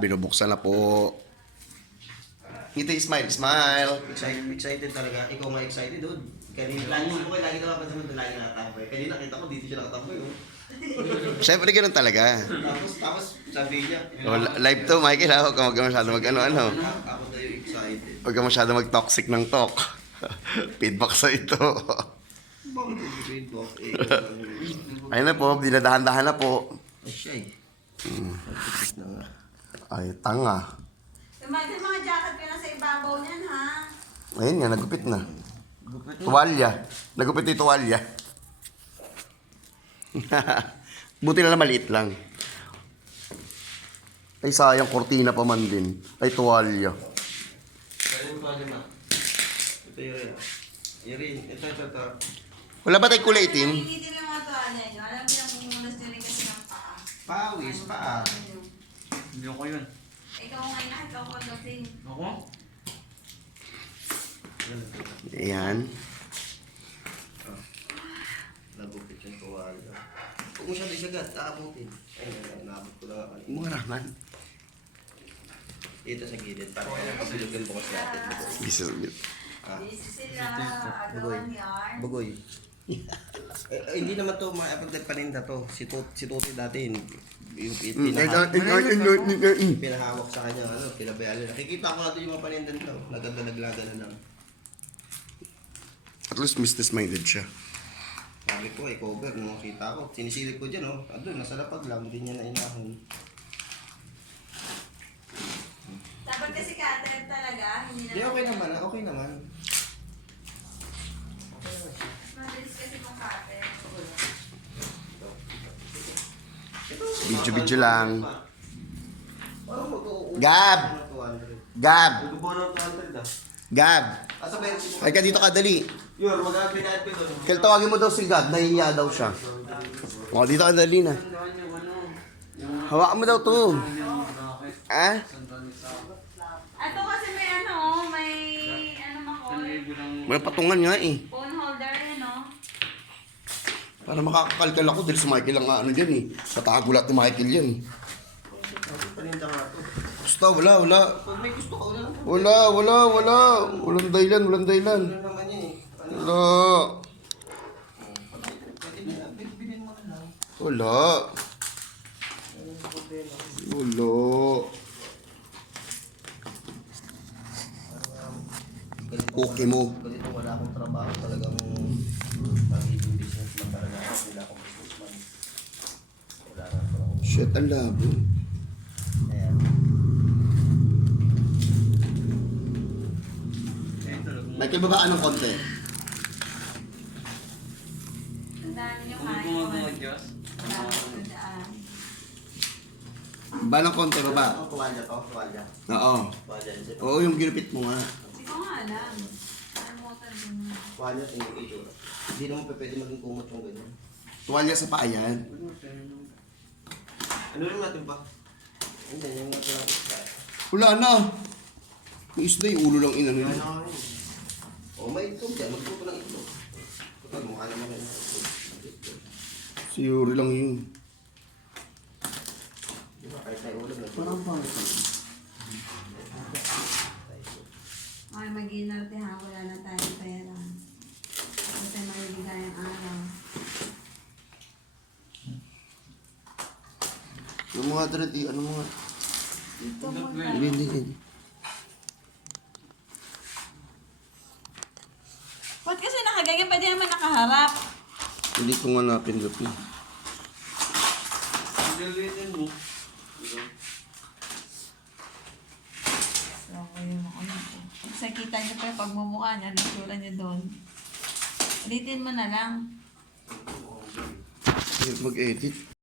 Binubuksan na po. Ngiti, smile, smile. Excited talaga. Ikaw nga excited, dude. Lagi napapansin mo, lagi nakatambay. Kanina nakita ko, dito siya nakatambay, oh. Siyempre, ganun talaga. Tapos sabi niya, Live to, Michael, ha? Huwag ka masyado mag-ano-ano. ako tayo excited. Huwag ka masyado mag-toxic ng talk. Feedback sa ito. Bakit yung feedback? Ayun na po, dinadahan-dahan na po. Ay, siya eh. Ay, tanga. Imagine mga jacket ko na sa ibabaw niyan, ha? Ayun nga, nagupit na. Tuwalya. Nagupit yung tuwalya. Buti na lang maliit lang. Ay, sayang, kortina pa man din. Ay, tuwalya. Kaya pa naman. Ito yun. Yun, ito. Wala ba tayong kulay itim? Initin yung mga tuwalya niyo. Alam niyo, kumulas niyo rin kasi ng paa. Pawis, paa. Hindi ako yun. Ikaw ngayon na, ikaw ko dating. Ako? Ayan. Nagupit yung tuwalya. Huwag mo siya isagat, aabutin. Ay, naabot ko na. Mga rahman. Ito sa gilid, para kabilugan bukas natin. Jesus. Busy sila, agawan yarn. Bugoy. Hindi naman to paninda to. Si Tuti dati, yung pinahawak sa kanya, pinabayalo. Nakikita ko natin yung mga panindan to. Naganda naglaga na lang. At least business-minded siya. Sabi ko, cover, nung makita ko. Sinisilip ko dyan, Andun, nasa lapag lang, hindi niya na inahon. Dapat kasi cutter talaga, hindi Hindi, okay naman. Mabilis kasi kung cutter. Video-video lang. Parang mag-uuwi. Gab! Gab! Nagbubuo ng 200 ah. Gab! Asa ba yung Ay ka dito ka, dali. Yun, mag-pinahit ko doon. Kaya tawagin mo daw si Gab, nahihiya daw siya. O, dito ka, dali na. Hawakan mo daw to. Ah? Ito kasi may makol. May patungan nga eh. Phone holder yun, Para makakakalkal ako dahil si Michael ang ano dyan eh. Patagulat ni Michael yan eh. Paninda nga to. Basta, wala. Pag may gusto ka, Wala. Walang dahilan. Ano naman yan eh. Wala. Pwede na, bilhin mo na lang. Wala. Okay mo. Ganito wala akong trabaho talagang magiging businessman talaga ako. Wala akong businessman. Wala na ako. Shit, ang labo. Ayan. Michael, babaan ng konti. Tandaan niyo, Kung kahit gumagawa Diyos, tandaan. Ba ng konti, baba. Ang tuwalya to, tuwalya. Oo. Tuwalya. Oo, yung ginupit mo nga. Hindi ko nga alam. Kalimutan ko na. Tuwalya, tingin ko itsura. Hindi naman pa pwede maging kumot yung ganyan. Tuwalya sa paa yan. Ano rin natin ba? Hindi, yung natin lang. Wala na. Yung isda, yung ulo lang inano yun. Oh, may itlog dyan. Magluto ng itlog. Kapag mukha naman yun. Si Yuri lang yun. Di ba? Kahit tayo ulam. Parang pangit. Okay, mag-inarte ha. Wala na tayong pera. Hindi tayo malibigay ang araw. Yung mga trati, ano mga... Ito mo na. Hindi. Ba't kasi nakaganyan? Pwede naman nakaharap. Hindi ko nga napindot. gagawin mo. So, yung kasi kita niyo pa yung pagmumukha niya, nagsura niya doon. Ulitin mo na lang. Mag-edit.